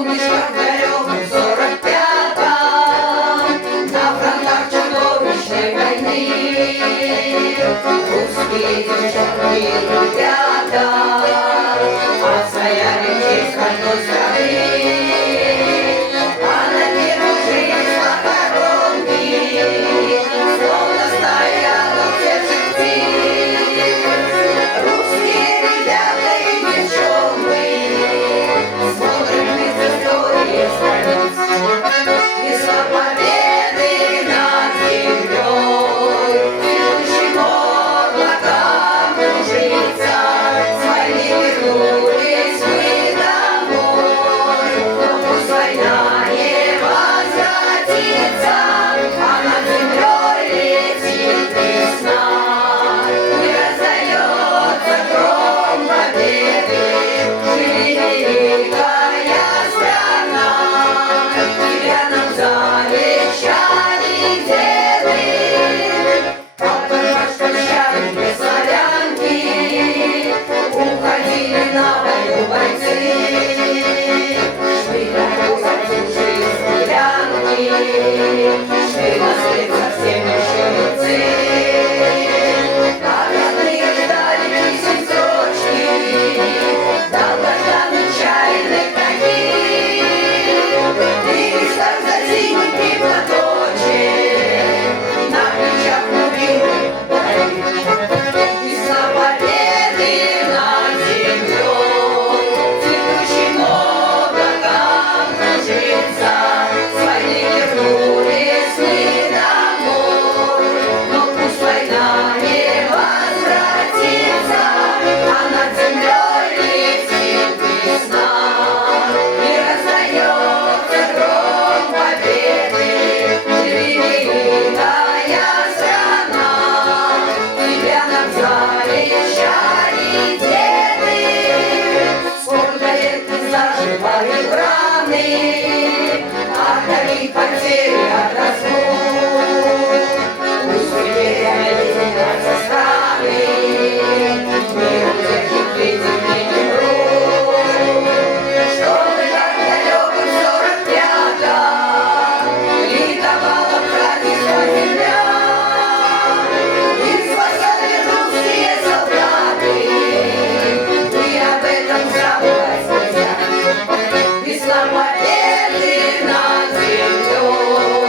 Помнишь, как далеком 45-м на фронтах чудовищной войны русские девчонки и ребята отстояли честь родной страны, а на первых же из похоронки словно стояла всех птиц. Русские ребята и девчонки смотрят вниз истории страниц. Весна победы над землей, идущим облакам кружится. С войны вернулись мы домой, но пусть война не возвратится, а над землей летит весна. И раздается гром победы, живи великая страна. Тебя нам завещали деды, подпорвать площадки славянки, уходили на войну бойцы, шли дорогой чужие стрелянки, шли на след совсем еще юнцы. Как родные ждали писем строчки, долгожданных чайных таких, и листах зазимки платочек, на плечах любимых двоих. Весна победы над землей, цветущим облаком кружится. С войны вернулись мы домой, но пусть война не возвратится, а над землей летит весна. И раздается гром победы, живи великая страна. Тебя нам завещали деды, сколько лет не заживают раны, от таких потерь, от разлук. Пусть переменятся страны, мир утехи видим и не врут. Чтобы как далеком 45-м ликовала праздничная земля, и спасали русские солдаты, и об этом забывать нельзя. Весна победы над землей.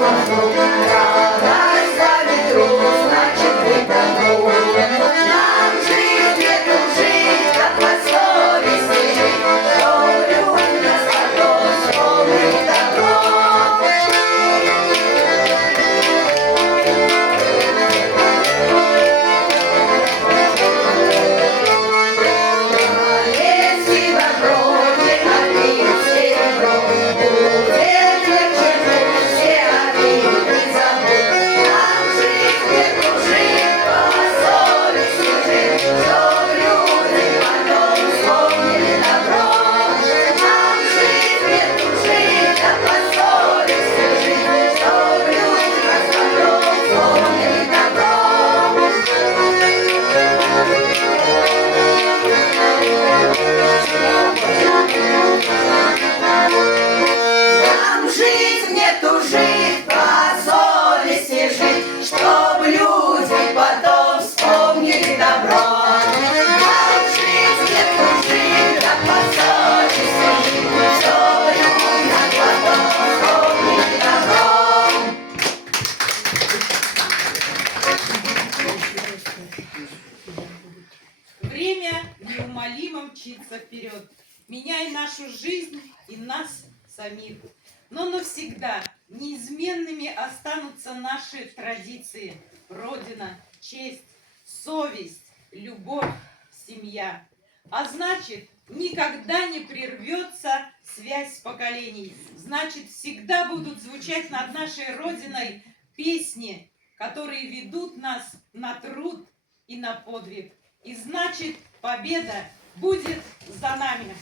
молоду. Радость за ветру, значит быть добру. Нам жить не жить, а по совести жить, чтоб люди нас потом вспомнили добро. Если добро не обидит серебро, будет легче жить, все обиды забудь. Нам жить не жить, по совести жить, чтоб люди потом вспомнили добро. Нам жить не жить, а по совести жить, чтоб люди нас потом вспомнили добро. Нам жить не тужить, по совести жить, чтоб люди потом вспомнили добро. Нам жить не тужить, а по совести жить, чтоб люди потом вспомнили добро. Время неумолимо мчится вперед, меняя нашу жизнь и нас самих. Но навсегда неизменными останутся наши традиции: Родина, честь, совесть, любовь, семья. А значит, никогда не прервется связь поколений. Значит, всегда будут звучать над нашей Родиной песни, которые ведут нас на труд и на подвиг. И значит, победа будет за нами.